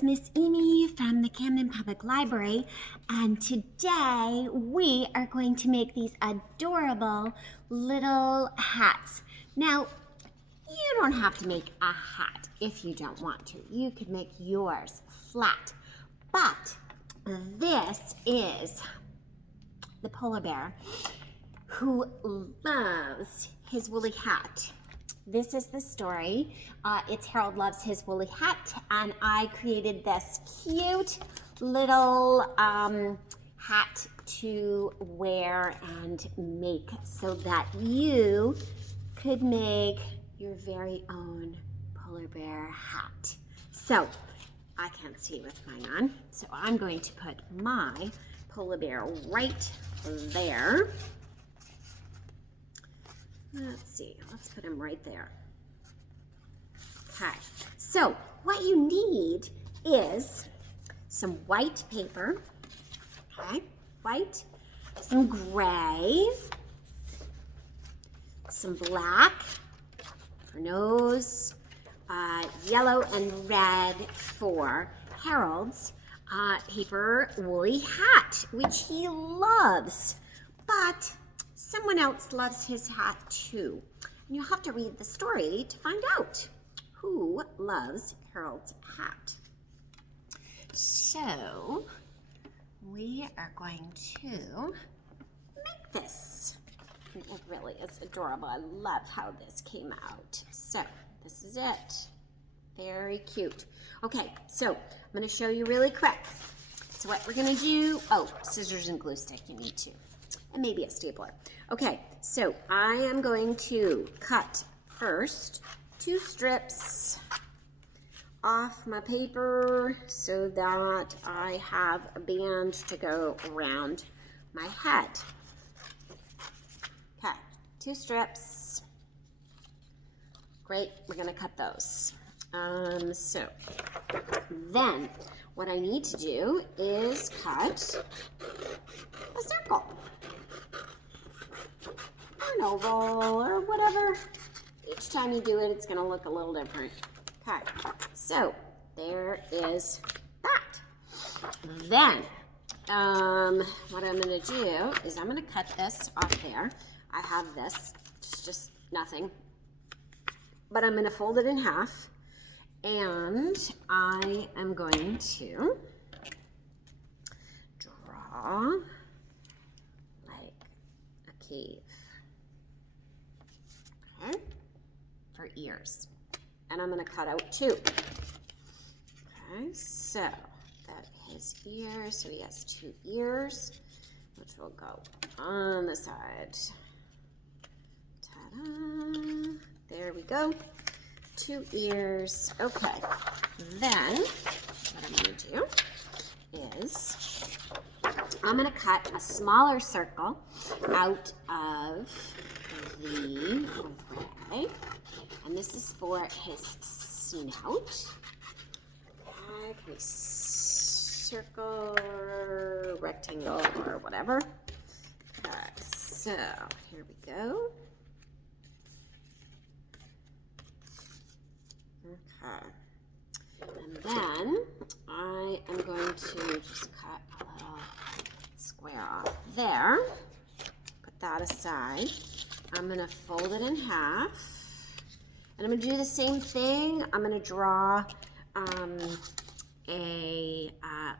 it's Miss Amy from the Camden Public Library, and today we are going to make these adorable little hats. Now, you don't have to make a hat if you don't want to. You could make yours flat, but this is the polar bear who loves his woolly hat. This is the story. It's Harold Loves His Woolly Hat, and I created this cute little hat to wear and make so that you could make your very own polar bear hat. So I can't see with mine on, so I'm going to put my polar bear right there. Let's see, let's put him right there. Okay, so what you need is some white paper, okay, white, some gray, some black for nose, yellow and red for Harold's paper woolly hat, which he loves, but someone else loves his hat too. And you'll have to read the story to find out who loves Harold's hat. So we are going to make this. It really is adorable. I love how this came out. So this is it. Very cute. Okay, so I'm going to show you really quick. So what we're going to do, scissors and glue stick you need to, and maybe a stapler. Okay, so I am going to cut first 2 strips off my paper so that I have a band to go around my head. Okay, 2 strips. Great, we're gonna cut those. So then what I need to do is cut a circle, or an oval, or whatever. Each time you do it, it's gonna look a little different. Okay, so there is that. Then, what I'm gonna do is I'm gonna cut this off there. I have this, it's just nothing, but I'm gonna fold it in half, and I am going to draw like a cave, okay, for ears. And I'm gonna cut out 2. Okay, so that his ears, so he has 2 ears, which will go on the side. Ta-da, there we go. 2 ears. Okay, then what I'm going to do is I'm going to cut a smaller circle out of the gray, and this is for his snout. Okay, circle, or rectangle, or whatever. Okay, so here we go. Okay, and then I am going to just cut a little square off there, put that aside. I'm going to fold it in half, and I'm going to do the same thing. I'm going to draw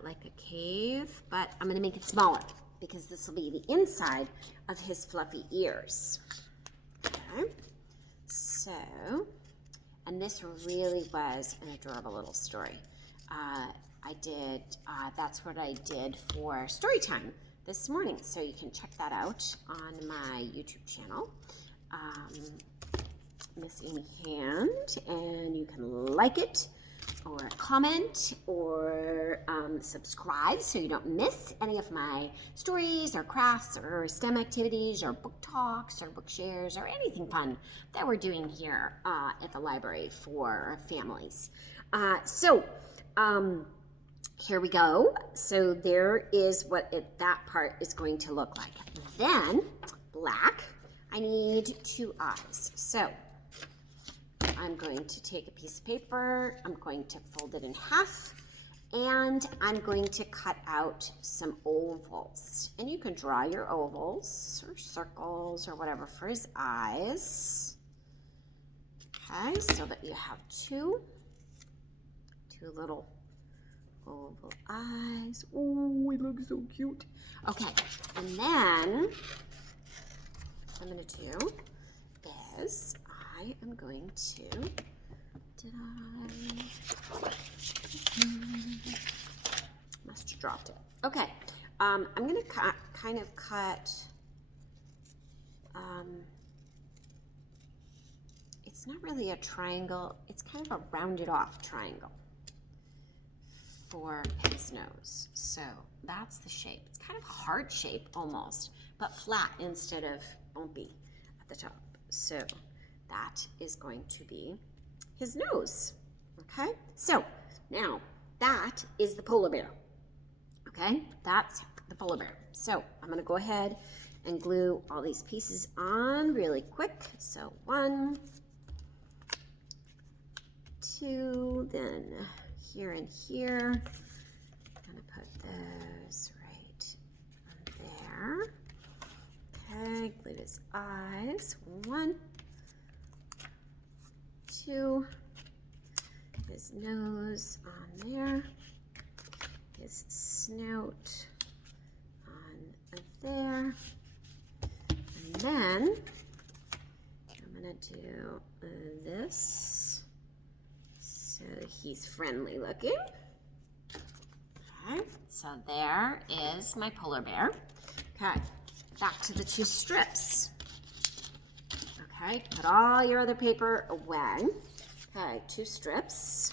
like a cave, but I'm going to make it smaller because this will be the inside of his fluffy ears. Okay, so, and this really was an adorable little story. That's what I did for story time this morning, so you can check that out on my YouTube channel, Miss Amy Hand, and you can like it, or comment, or subscribe so you don't miss any of my stories or crafts or STEM activities or book talks or book shares or anything fun that we're doing here at the library for families. Here we go. So there is what that part is going to look like. Then black, I need 2 eyes. So I'm going to take a piece of paper, I'm going to fold it in half, And I'm going to cut out some ovals. And you can draw your ovals or circles or whatever for his eyes. Okay, so that you have two little oval eyes. Oh, it looks so cute. Okay, and then what I'm going to do is I am going to, must have dropped it. Okay, I'm going to kind of cut, it's not really a triangle, it's kind of a rounded off triangle for his nose. So that's the shape. It's kind of a heart shape almost, but flat instead of bumpy at the top. So that is going to be his nose. Okay, so now that is the polar bear. Okay, that's the polar bear. So I'm going to go ahead and glue all these pieces on really quick. So 1, 2, then here and here. I'm going to put those right there. Okay, glue his eyes. 1, 2, his nose on there, his snout on there, and then I'm going to do this so he's friendly looking. Okay, so there is my polar bear. Okay, back to the 2 strips. Okay, put all your other paper away. Okay, 2 strips.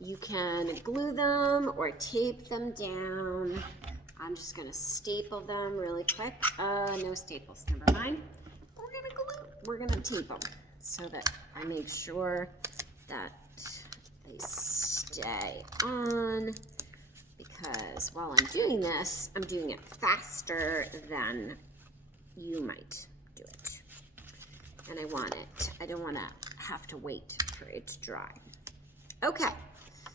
You can glue them or tape them down. I'm just gonna staple them really quick. No staples, never mind. We're gonna tape them so that I make sure that they stay on, because while I'm doing this, I'm doing it faster than you might do it. And I don't want to have to wait for it to dry. Okay,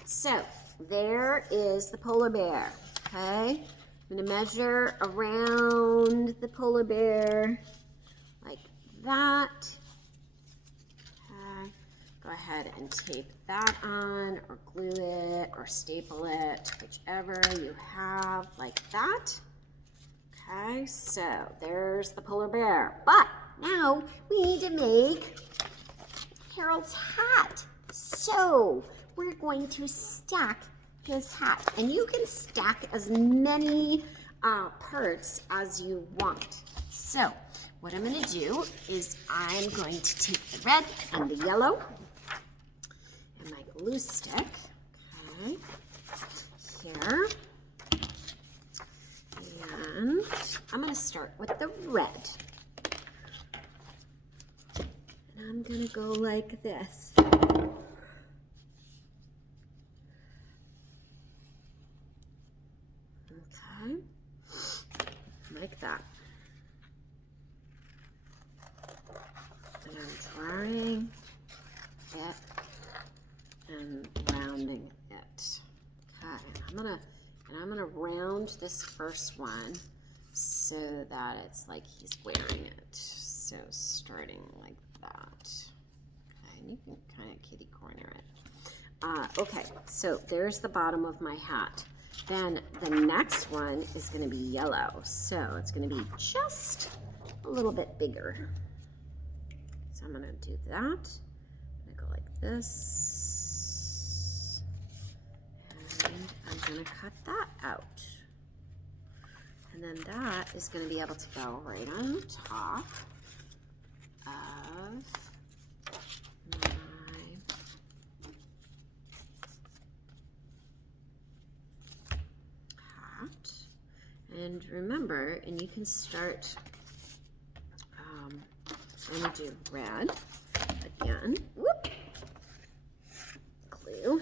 so there is the polar bear. Okay, I'm going to measure around the polar bear like that. Okay, go ahead and tape that on, or glue it, or staple it, whichever you have, like that. Okay, so there's the polar bear. But now we need to make Harold's hat. So we're going to stack his hat. And you can stack as many parts as you want. So what I'm going to do is I'm going to take the red and the yellow and my glue stick. Okay, here. And I'm going to start with the red. And I'm going to go like this. Okay, like that. And I'm drawing it and rounding it. Okay, I'm gonna round this first one so that it's like he's wearing it. So starting like that. Okay, and you can kind of kitty corner it. Okay, so there's the bottom of my hat. Then the next one is going to be yellow, so it's going to be just a little bit bigger. So I'm going to do that. I'm going to go like this, and I'm going to cut that out. And then that is going to be able to go right on the top of my hat. And remember, and you can start, I'm going to do red again. Whoop. Glue.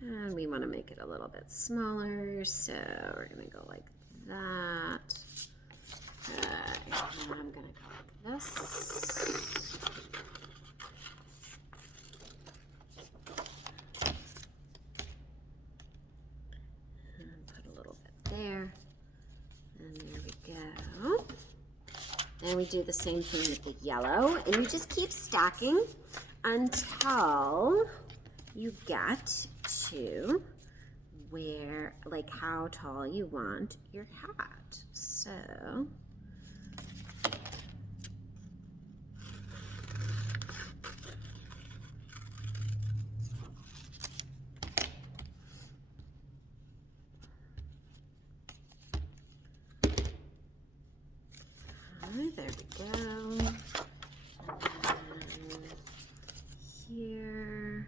And we want to make it a little bit smaller, so we're going to go like that. And I'm gonna go like this. And put a little bit there. And there we go. And we do the same thing with the yellow. And you just keep stacking until you get to where, like how tall you want your hat. So there we go. And here.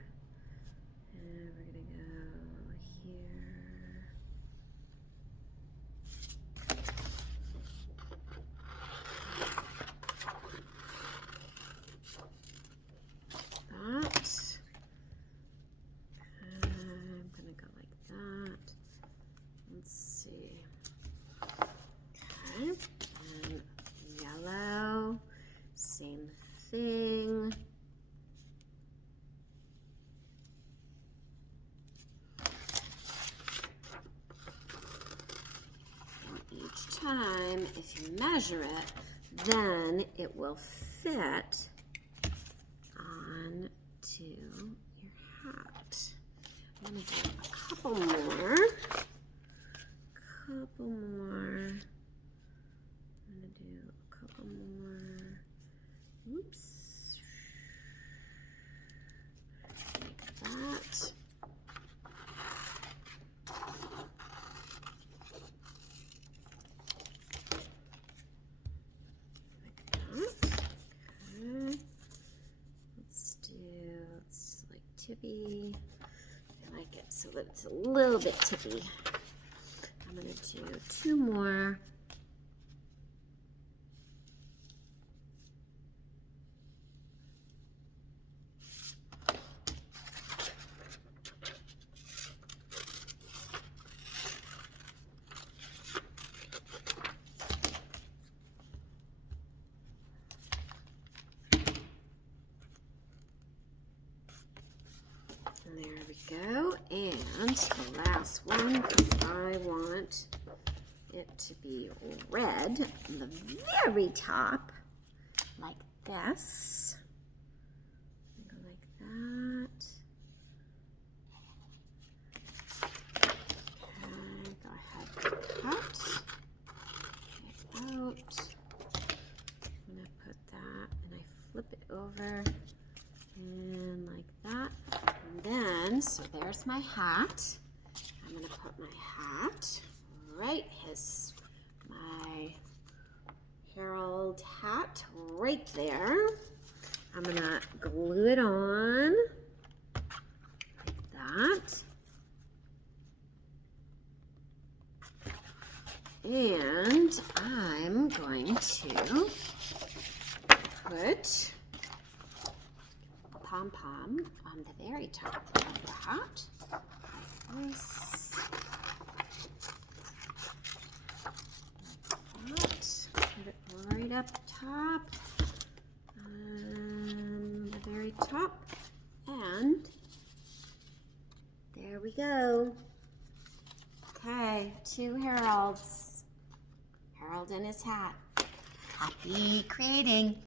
And we're gonna go here. That. I'm gonna go like that. Let's see. Okay. And yellow. Same thing. Each time, if you measure it, then it will fit on to your hat. I'm gonna do a couple more. I'm gonna do a couple more. Oops. Like that. Okay. Let's like tippy. I like it so that it's a little bit tippy. I'm gonna do 2 more. And there we go. And the last one, I want it to be red on the very top, like this. Go like that. Okay, go ahead and cut it out. I'm gonna put that and I flip it over and like that. And then, so there's my hat. I'm gonna put my hat right, my Harold hat right there. I'm gonna glue it on like that. And I'm going to put a pom-pom on the very top of the hat, like this. Put it right up top, the very top, and there we go. Okay, 2 Harolds. Harold and his hat. Happy creating.